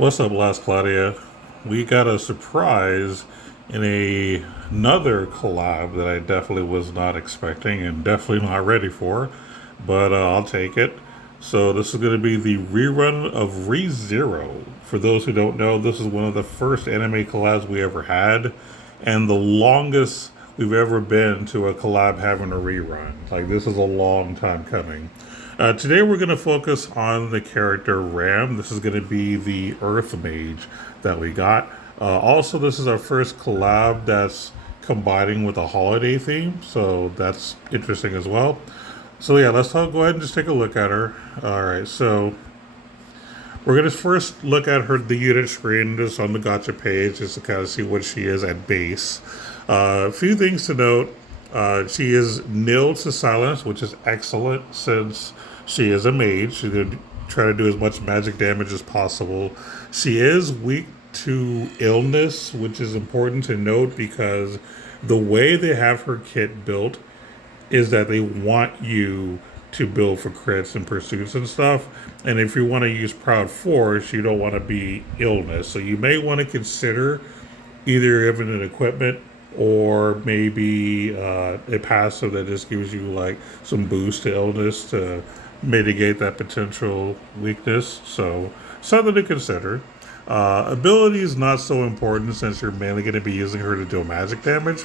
What's up, Last Claudia? We got a surprise in another collab that I definitely was not expecting and definitely not ready for, but I'll take it. So this is going to be the rerun of ReZero. For those who don't know, this is one of the first anime collabs we ever had, and the longest we've ever been to a collab having a rerun. Like this is a long time coming. Today we're going to focus on the character Ram. This is going to be the Earth Mage that we got. Also, this is our first collab that's combining with a holiday theme, so that's interesting as well. So yeah, go ahead and just take a look at her. All right, so we're gonna first look at her the unit screen just on the gotcha page just to kind of see what she is at base. A few things to note. She is nil to silence, which is excellent since she is a mage. She's gonna try to do as much magic damage as possible. She is weak to illness, which is important to note because the way they have her kit built is that they want you to build for crits and pursuits and stuff. And if you want to use Proud Force, you don't want to be illness. So you may want to consider either even an equipment or maybe a passive that just gives you like some boost to illness to mitigate that potential weakness. So something to consider. Ability is not so important since you're mainly going to be using her to deal magic damage.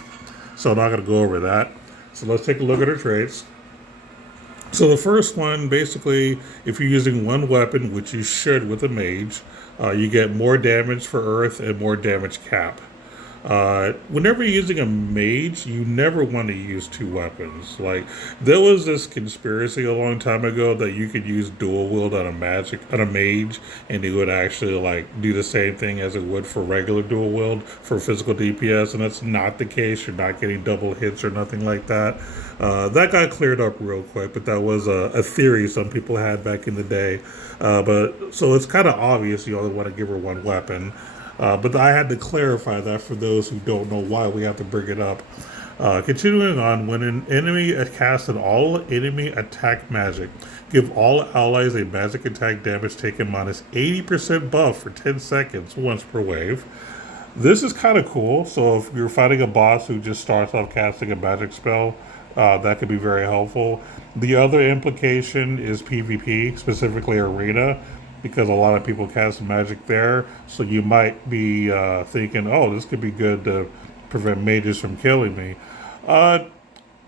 So I'm not going to go over that. So let's take a look at her traits. So the first one, basically, if you're using one weapon, which you should with a mage, you get more damage for earth and more damage cap. Whenever you're using a mage, you never want to use two weapons. Like there was this conspiracy a long time ago that you could use dual wield on a mage, and it would actually like do the same thing as it would for regular dual wield for physical DPS, and that's not the case. You're not getting double hits or nothing like that. That got cleared up real quick, but that was a theory some people had back in the day. But so it's kind of obvious you only want to give her one weapon. But I had to clarify that for those who don't know why we have to bring it up. Continuing on, when an enemy casts an all enemy attack magic, give all allies a magic attack damage taken minus 80% buff for 10 seconds once per wave. This is kind of cool. So if you're fighting a boss who just starts off casting a magic spell, that could be very helpful. The other implication is PvP, specifically Arena, because a lot of people cast magic there. So you might be thinking, oh, this could be good to prevent mages from killing me. Uh,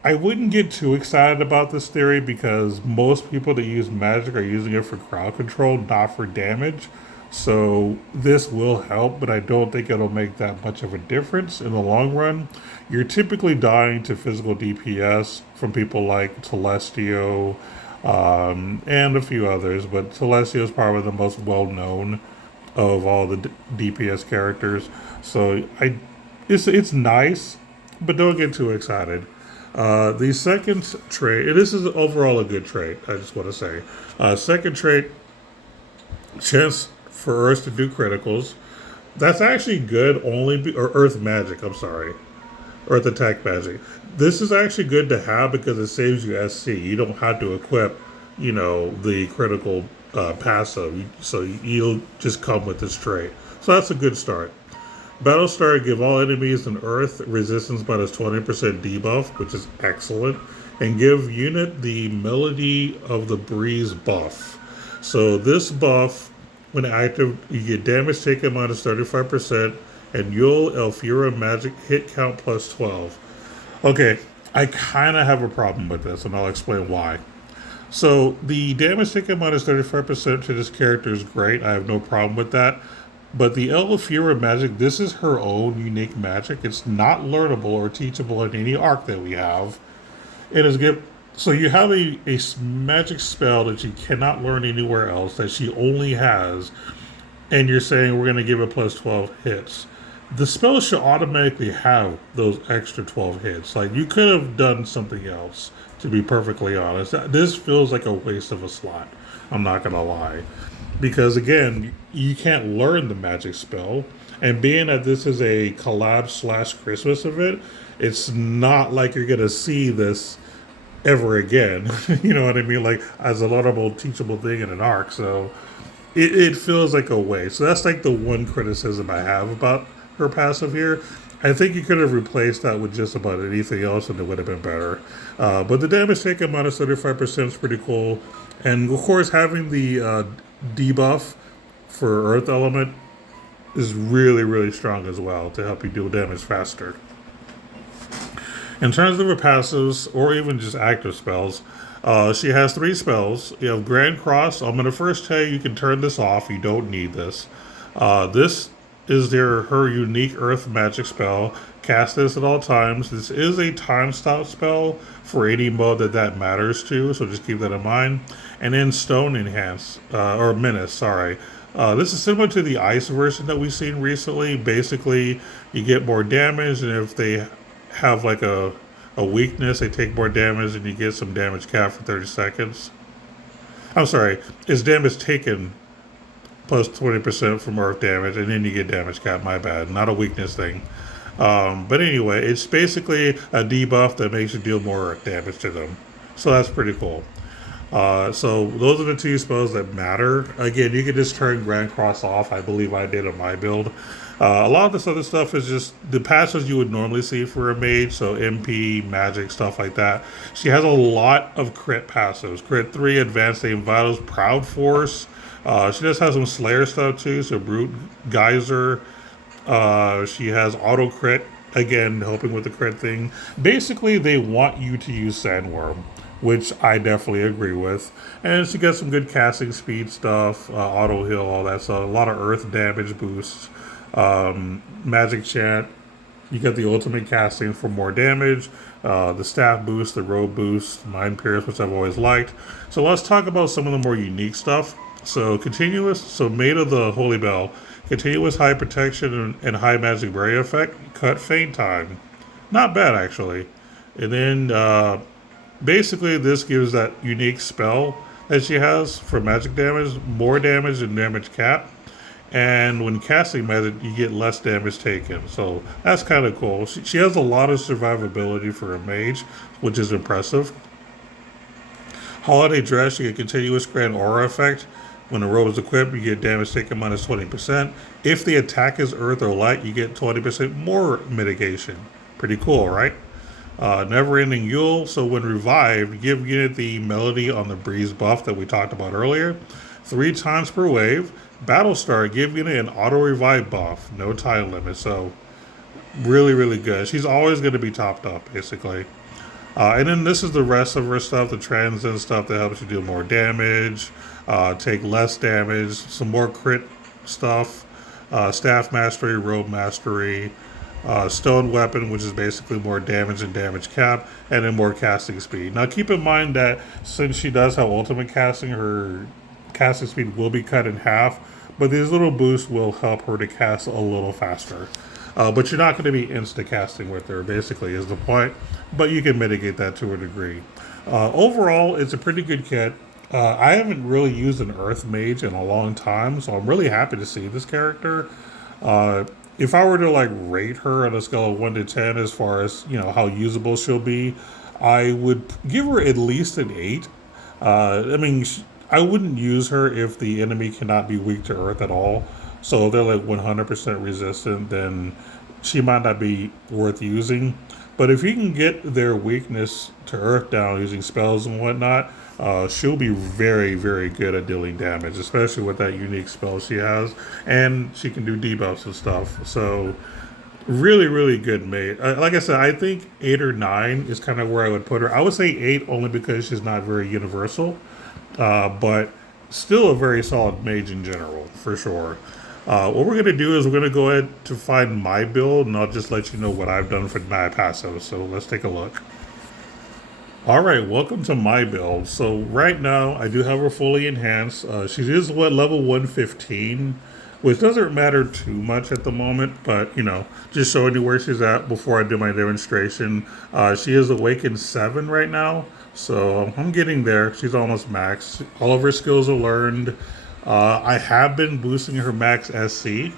I wouldn't get too excited about this theory because most people that use magic are using it for crowd control, not for damage. So this will help, but I don't think it'll make that much of a difference in the long run. You're typically dying to physical DPS from people like Celestio, and a few others, but Celestio is probably the most well known of all the DPS characters. So it's nice, but don't get too excited. The second trait, and this is overall a good trait. I just want to say, second trait, chance for Earth to do criticals. That's actually good or Earth magic. I'm sorry, Earth attack magic. This is actually good to have because it saves you SC. You don't have to equip, the critical passive. So you'll just come with this trait. So that's a good start. Battlestar give all enemies an Earth resistance minus 20% debuff, which is excellent, and give unit the Melody of the Breeze buff. So this buff, when active, you get damage taken minus 35%, and Yule Elfura magic hit count plus 12. Okay, I kind of have a problem with this, and I'll explain why. So the damage taken minus 35% to this character is great. I have no problem with that. But the Elfura magic, this is her own unique magic. It's not learnable or teachable in any arc that we have. It is good. So you have a magic spell that you cannot learn anywhere else that she only has, and you're saying we're going to give it plus 12 hits. The spell should automatically have those extra 12 hits. Like, you could have done something else, to be perfectly honest. This feels like a waste of a slot. I'm not going to lie. Because, again, you can't learn the magic spell. And being that this is a collab / Christmas event, it's not like you're going to see this ever again. You know what I mean? Like, as a learnable, teachable thing in an arc. So it feels like a waste. So that's like the one criticism I have about her passive here. I think you could have replaced that with just about anything else and it would have been better. But the damage taken minus 35% is pretty cool. And of course, having the debuff for Earth Element is really, really strong as well to help you deal damage faster. In terms of her passives, or even just active spells, she has three spells. You have Grand Cross. I'm going to first tell you can turn this off. You don't need this. This is her unique Earth magic spell. Cast this at all times. This is a time stop spell for any mode that matters to, so just keep that in mind. And then Stone Enhance, or Menace, sorry. This is similar to the Ice version that we've seen recently. Basically, you get more damage, and if they have like a weakness, they take more damage, and you get some damage cap for 30 seconds. I'm sorry, it's damage taken plus 20% from earth damage, and then you get damage cap. My bad, not a weakness thing. But anyway, it's basically a debuff that makes you deal more earth damage to them. So that's pretty cool. So those are the two spells that matter. Again, you can just turn Grand Cross off. I believe I did on my build. A lot of this other stuff is just the passives you would normally see for a mage, so MP, magic, stuff like that. She has a lot of crit passives. Crit 3, Advanced Aim Vitals, Proud Force. She does have some Slayer stuff too, so Brute, Geyser. She has Auto Crit, again, helping with the crit thing. Basically, they want you to use Sandworm, which I definitely agree with. And she got some good casting speed stuff, auto heal, all that stuff. A lot of earth damage boosts. Magic Chant, you get the ultimate casting for more damage, the staff boost, the robe boost, Mind Pierce, which I've always liked. So let's talk about some of the more unique stuff. So made of the Holy Bell, continuous high protection and high magic barrier effect, cut faint time. Not bad actually. And then basically this gives that unique spell that she has for magic damage, more damage than damage cap. And when casting magic, you get less damage taken. So that's kind of cool. She has a lot of survivability for a mage, which is impressive. Holiday Dress, you get continuous grand aura effect. When the robe is equipped, you get damage taken minus 20%. If the attack is earth or light, you get 20% more mitigation. Pretty cool, right? Never Ending Yule, so when revived, give unit the melody on the breeze buff that we talked about earlier. 3 times per wave. Battlestar, give unit an auto revive buff, no time limit, so really, really good. She's always going to be topped up, basically. And then this is the rest of her stuff, the transcend stuff that helps you do more damage, take less damage, some more crit stuff, staff mastery, robe mastery, stone weapon, which is basically more damage and damage cap, and then more casting speed. Now keep in mind that since she does have ultimate casting, her casting speed will be cut in half, but these little boosts will help her to cast a little faster. But you're not going to be insta casting with her, basically, is the point. But you can mitigate that to a degree. Overall, it's a pretty good kit. I haven't really used an Earth Mage in a long time, so I'm really happy to see this character. If I were to like rate her on a scale of 1 to 10 as far as how usable she'll be, I would give her at least an 8. I wouldn't use her if the enemy cannot be weak to earth at all. So if they're like 100% resistant, then she might not be worth using. But if you can get their weakness to earth down using spells and whatnot, she'll be very, very good at dealing damage, especially with that unique spell she has. And she can do debuffs and stuff. So really, really good mate. Like I said, I think 8 or 9 is kind of where I would put her. I would say 8 only because she's not very universal. But still a very solid mage in general, for sure. What we're going to do is we're going to go ahead to find my build, and I'll just let you know what I've done for my passive. So let's take a look. Alright, welcome to my build. So right now, I do have her fully enhanced. She is level 115, which doesn't matter too much at the moment, but, just showing you where she's at before I do my demonstration. She is Awakened 7 right now. So I'm getting there. She's almost max. All of her skills are learned. I have been boosting her max SC.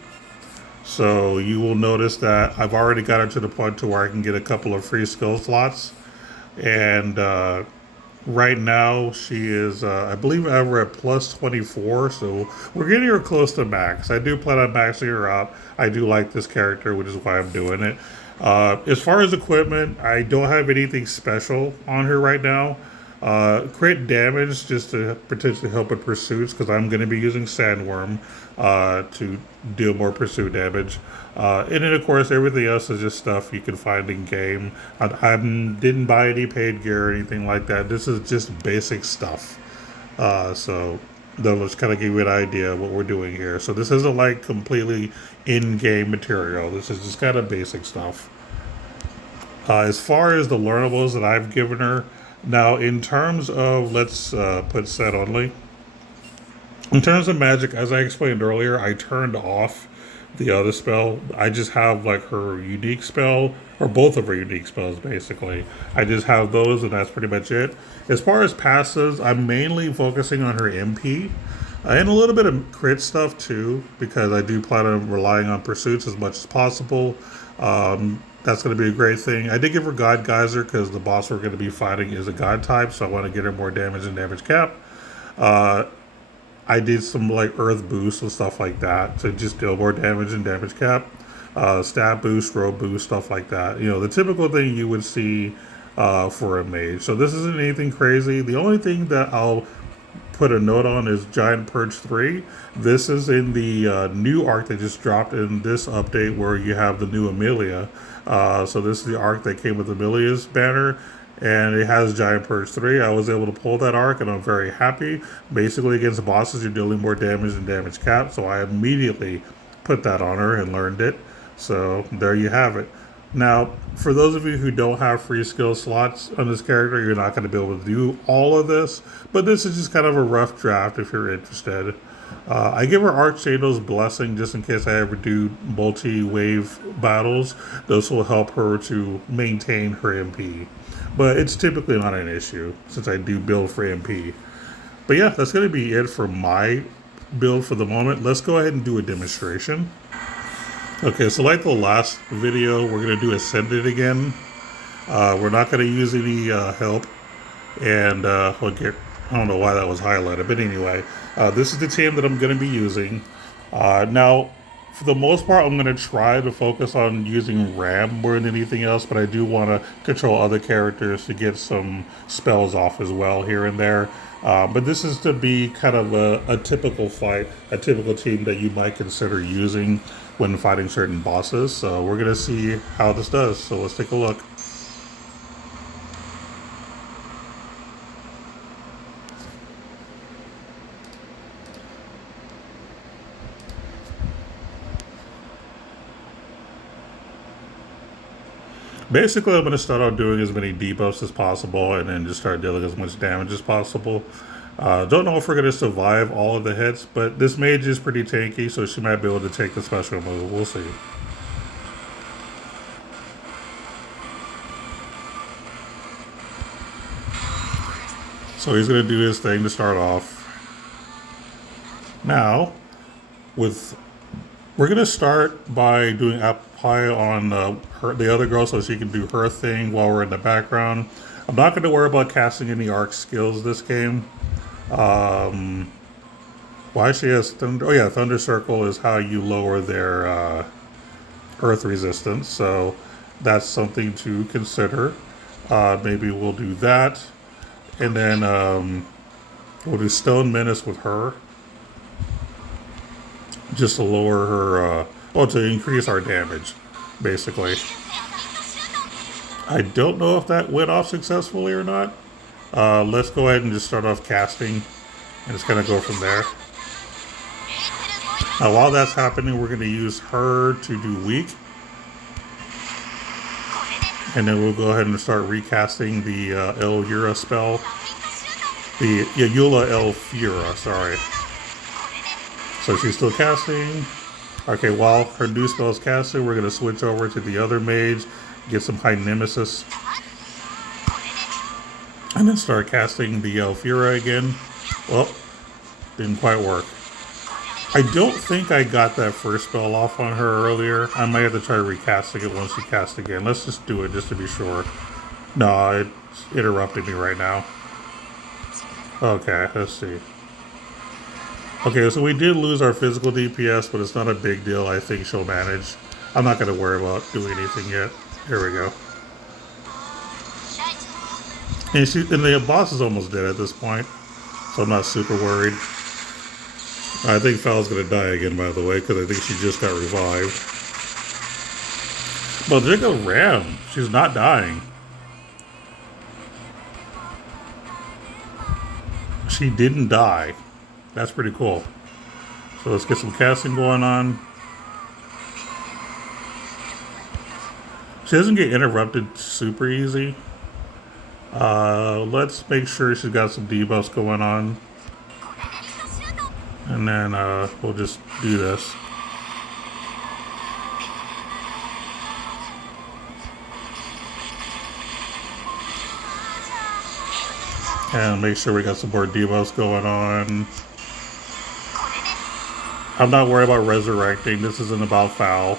So you will notice that I've already got her to the point to where I can get a couple of free skill slots. And Right now, she is, I believe, we're at plus 24, so we're getting her close to max. I do plan on maxing her out. I do like this character, which is why I'm doing it. As far as equipment, I don't have anything special on her right now. Crit damage just to potentially help with pursuits because I'm going to be using Sandworm to deal more pursuit damage. And then, of course, everything else is just stuff you can find in game. I didn't buy any paid gear or anything like that. This is just basic stuff. So that'll just kind of give you an idea of what we're doing here. So this isn't like completely in-game material. This is just kind of basic stuff. As far as the learnables that I've given her, now in terms of, let's put set only. In terms of magic, as I explained earlier, I turned off the other spell. I just have like her unique spell, or both of her unique spells basically. I just have those and that's pretty much it. As far as passives, I'm mainly focusing on her MP. And a little bit of crit stuff too, because I do plan on relying on pursuits as much as possible. That's going to be a great thing. I did give her God Geyser because the boss we're going to be fighting is a God type, so I want to get her more damage and damage cap. I did some like Earth boost and stuff like that to just deal more damage and damage cap. Stab boost, row boost, stuff like that. You know, the typical thing you would see for a mage. So this isn't anything crazy. The only thing that I'll put a note on is Giant Purge 3. This is in the new arc that just dropped in this update where you have the new Amelia. So this is the arc that came with Amelia's banner, and it has Giant Purge 3. I was able to pull that arc, and I'm very happy. Basically, against bosses, you're dealing more damage and damage cap, so I immediately put that on her and learned it. So there you have it. Now, for those of you who don't have free skill slots on this character, you're not going to be able to do all of this, but this is just kind of a rough draft if you're interested. I give her Archangel's Blessing just in case I ever do multi-wave battles. This will help her to maintain her MP. But it's typically not an issue since I do build for MP. But yeah, that's going to be it for my build for the moment. Let's go ahead and do a demonstration. Okay, so like the last video, we're going to do Ascended again. We're not going to use any help. And we'll get, I don't know why that was highlighted, but anyway, this is the team that I'm going to be using. Now, for the most part, I'm going to try to focus on using Ram more than anything else, but I do want to control other characters to get some spells off as well here and there. But this is to be kind of a typical fight, a typical team that you might consider using when fighting certain bosses. So we're going to see how this does. So let's take a look. Basically, I'm going to start out doing as many debuffs as possible and then just start dealing as much damage as possible. Don't know if we're going to survive all of the hits, but this mage is pretty tanky, so she might be able to take the special move. We'll see. So he's going to do his thing to start off. Now, we're going to start by doing Apply on the other girl so she can do her thing while we're in the background. I'm not going to worry about casting any arc skills this game. Why she has Thunder... Oh yeah, Thunder Circle is how you lower their earth resistance. So that's something to consider. Maybe we'll do that. And then we'll do Stone Menace with her. Just to lower her... to increase our damage, basically. I don't know if that went off successfully or not. Let's go ahead and just start off casting and just kind of go from there. Now, while that's happening, we're going to use her to do weak. And then we'll go ahead and start recasting the El Yura spell. The Eula El Fura, sorry. So she's still casting. Okay, while her new spell is casted, we're going to switch over to the other mage, get some high nemesis, and then start casting the Elfura again. Well, didn't quite work. I don't think I got that first spell off on her earlier. I might have to try recasting it once she casts again. Let's just do it just to be sure. No, it's interrupting me right now. Okay, let's see. Okay, so we did lose our physical DPS, but it's not a big deal. I think she'll manage. I'm not going to worry about doing anything yet. Here we go. And the boss is almost dead at this point, so I'm not super worried. I think Fal's going to die again, by the way, because I think she just got revived. But there goes Ram. She's not dying. She didn't die. That's pretty cool. So let's get some casting going on. She doesn't get interrupted super easy. Let's make sure she's got some debuffs going on. And then we'll just do this. And make sure we got some more debuffs going on. I'm not worried about resurrecting. This isn't about Foul.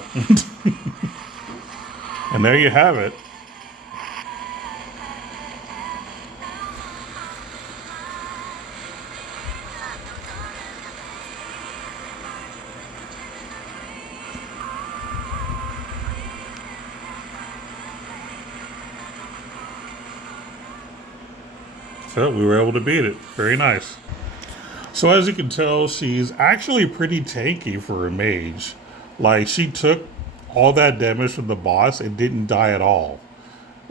And there you have it. So we were able to beat it. Very nice. So as you can tell, she's actually pretty tanky for a mage. Like, she took all that damage from the boss and didn't die at all.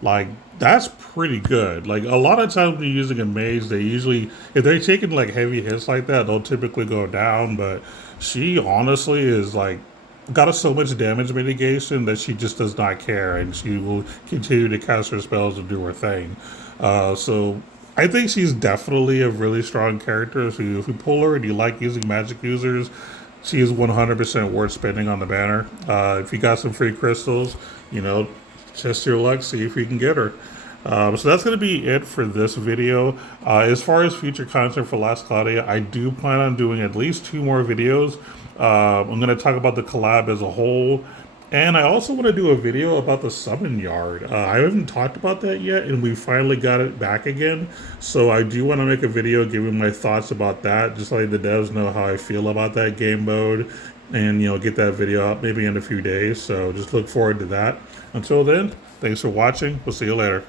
Like, that's pretty good. Like, a lot of times when you're using a mage, they usually, if they're taking like heavy hits like that, they'll typically go down. But she honestly is like, got so much damage mitigation that she just does not care, and she will continue to cast her spells and do her thing. So I think she's definitely a really strong character. So if you pull her and you like using magic users, she is 100% worth spending on the banner. If you got some free crystals, you know, test your luck, see if you can get her. So that's going to be it for this video. As far as future content for Last Cloudia, I do plan on doing at least 2 more videos. I'm going to talk about the collab as a whole. And I also want to do a video about the summon yard. I haven't talked about that yet, and we finally got it back again. So I do want to make a video giving my thoughts about that, just letting the devs know how I feel about that game mode, and, you know, get that video out maybe in a few days. So just look forward to that. Until then, thanks for watching. We'll see you later.